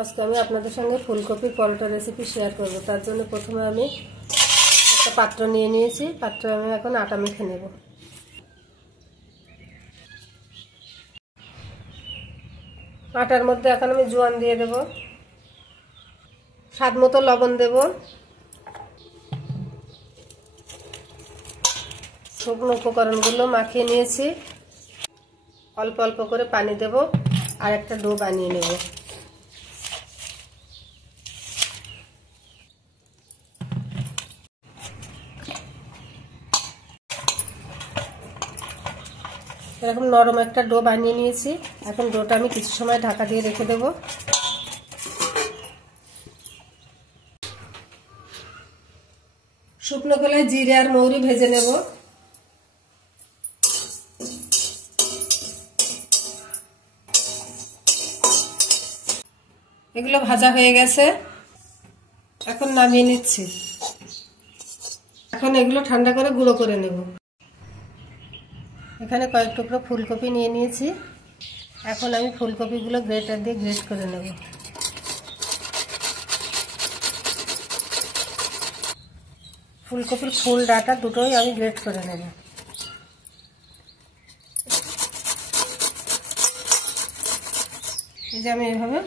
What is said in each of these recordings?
আজকে আমি আপনাদের সঙ্গে ফুলকপির পরোটা রেসিপি শেয়ার করব। তার জন্য প্রথমে আমি একটা পাত্র নিয়ে নিয়েছি। পাত্রে আমি এখন আটা মেখে নেব। আটার মধ্যে এখন আমি জোয়ান দিয়ে দেব, স্বাদ মতো লবণ দেব, শুকনো উপকরণগুলো মাখিয়ে নিয়েছি। অল্প অল্প করে পানি দেব আর একটা ডো বানিয়ে নেব। এরকম নরম একটা ডো বানিয়ে নিয়েছি। এখন ডোটা আমি কিছু সময় ঢাকা দিয়ে রেখে দেব। শুকনো খোলায় জিরে আর মৌরি ভেজে নেব। এগুলো ভাজা হয়ে গেছে, এখন নামিয়ে নিচ্ছি। এখন এগুলো ঠান্ডা করে গুঁড়ো করে নেব। এখানে কয়েক টুকরো ফুলকপি নিয়ে নিয়েছি। এখন আমি ফুলকপিগুলো গ্রেটার দিয়ে গ্রেট করে নেব। ফুলকপির ফুল ডাটা দুটোই আমি গ্রেট করে নেব। এই যে আমি এভাবে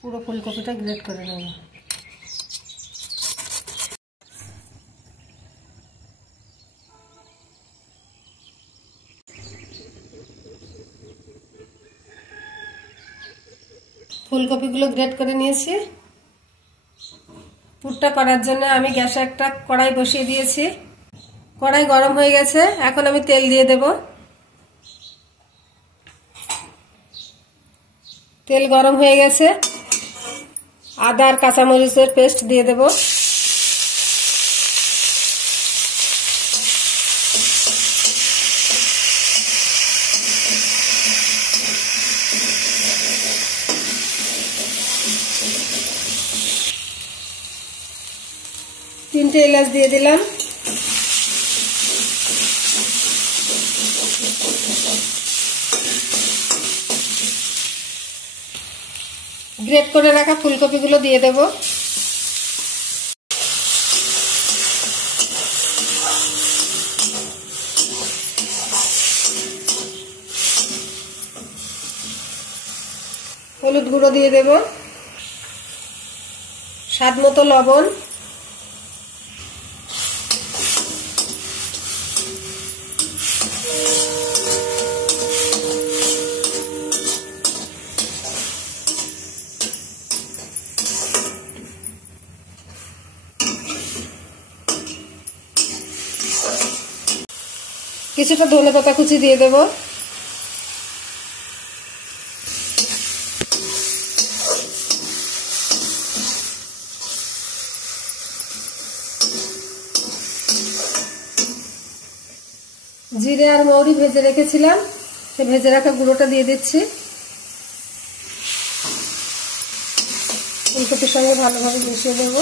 পুরো ফুলকপিটা গ্রেট করে নেব। ফুলকপিগুলো গ্রেট করে নিয়েছি। পুরটা করার জন্য আমি গ্যাসে একটা কড়াই বসিয়ে দিয়েছি। কড়াই গরম হয়ে গেছে, এখন আমি তেল দিয়ে দেব। তেল গরম হয়ে গেছে, আদা আর কাঁচামরিচের পেস্ট দিয়ে দেব। তিনটে এলাচ দিয়ে দিলাম। গ্রেট করে রাখা ফুলকপিগুলো দিয়ে দেব। হলুদ গুঁড়ো দিয়ে দেব, স্বাদ মতো লবণ, কিছুটা ধনেপাতা কুচি দিয়ে দেব। জিরে আর মৌরি ভেজে রেখেছিলাম, সে ভেজে রাখা গুঁড়োটা দিয়ে দিচ্ছি। ফুলকপির সঙ্গে ভালোভাবে মিশিয়ে দেব।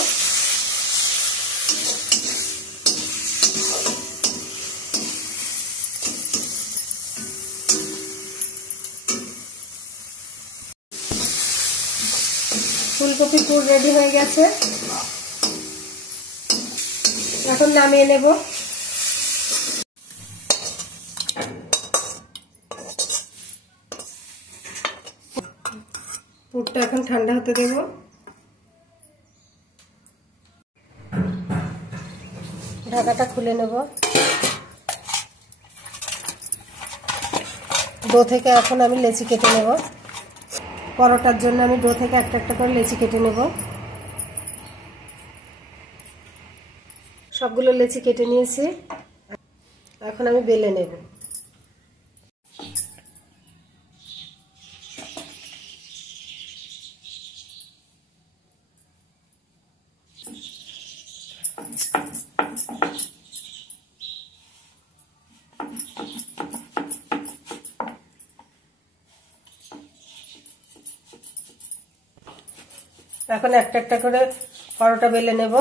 ফুলকপি পুর রেডি হয়ে গেছে, এখন নামিয়ে নেব। পুরটা এখন ঠান্ডা হতে দেব। ঢাকাটা খুলে নেব। ডো থেকে এখন আমি লেচি কেটে নেব। পরোটার জন্য আমি ডো থেকে একটা একটা করে লেচি কেটে নেব। সবগুলো লেচি কেটে নিয়েছি, এখন আমি বেলে নেব। এখন একটা একটা করে পরোটা বেলে নেব।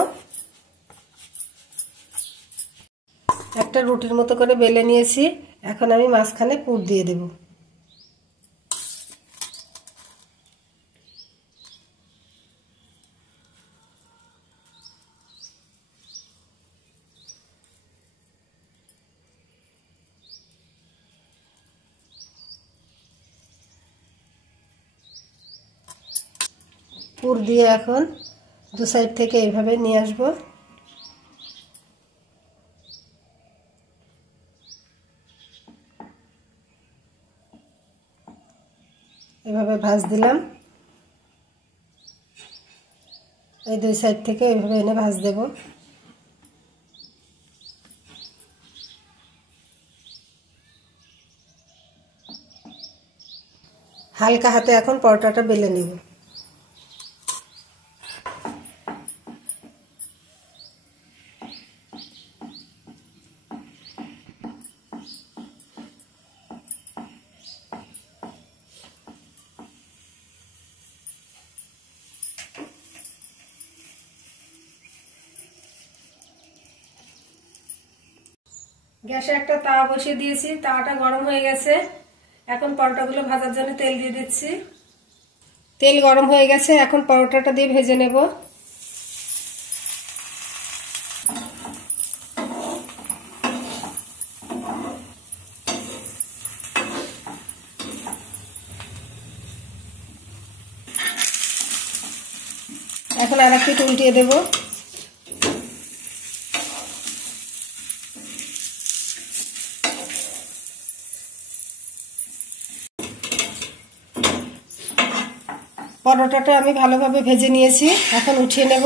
একটা রুটির মতো করে বেলে নিয়েছি, এখন আমি মাঝখানে পুর দিয়ে দেব। পুর দিয়ে এখন দু সাইড থেকে এইভাবে নিয়ে আসব। এভাবে ভাঁজ দিলাম, এই দুই সাইড থেকে এইভাবে এনে ভাঁজ দেব। হালকা হাতে এখন পরোটাটা বেলে নেব। গ্যাসে একটা তাওয়া বসিয়ে দিয়েছি, তাওয়াটা গরম হয়ে গেছে। এখন পরোটাগুলো ভাজার জন্য তেল দিয়ে দিচ্ছি। তেল গরম হয়ে গেছে, এখন পরোটাটা দিয়ে ভেজে নেব। এখন আর একটু উল্টিয়ে দেব। পরোটাটা আমি ভালোভাবে ভেজে নিয়েছি, এখন উঠিয়ে নেব।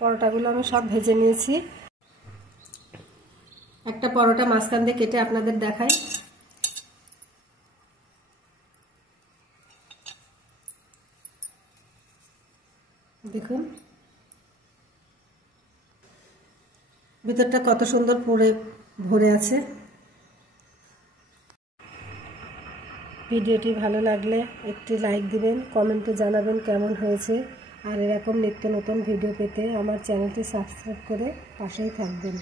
পরোটাগুলো আমি সব ভেজে নিয়েছি। একটা পরোটা মাঝখান দিয়ে কেটে আপনাদের দেখাই। দেখুন ভিতরটা কত সুন্দর পুরে ভরে আছে। ভিডিওটি ভালো লাগলে একটি লাইক দিবেন, কমেন্টে জানাবেন কেমন হয়েছে। আর এরকম নিত্য নতুন ভিডিও পেতে আমার চ্যানেলটি সাবস্ক্রাইব করে পাশেই থাকবেন।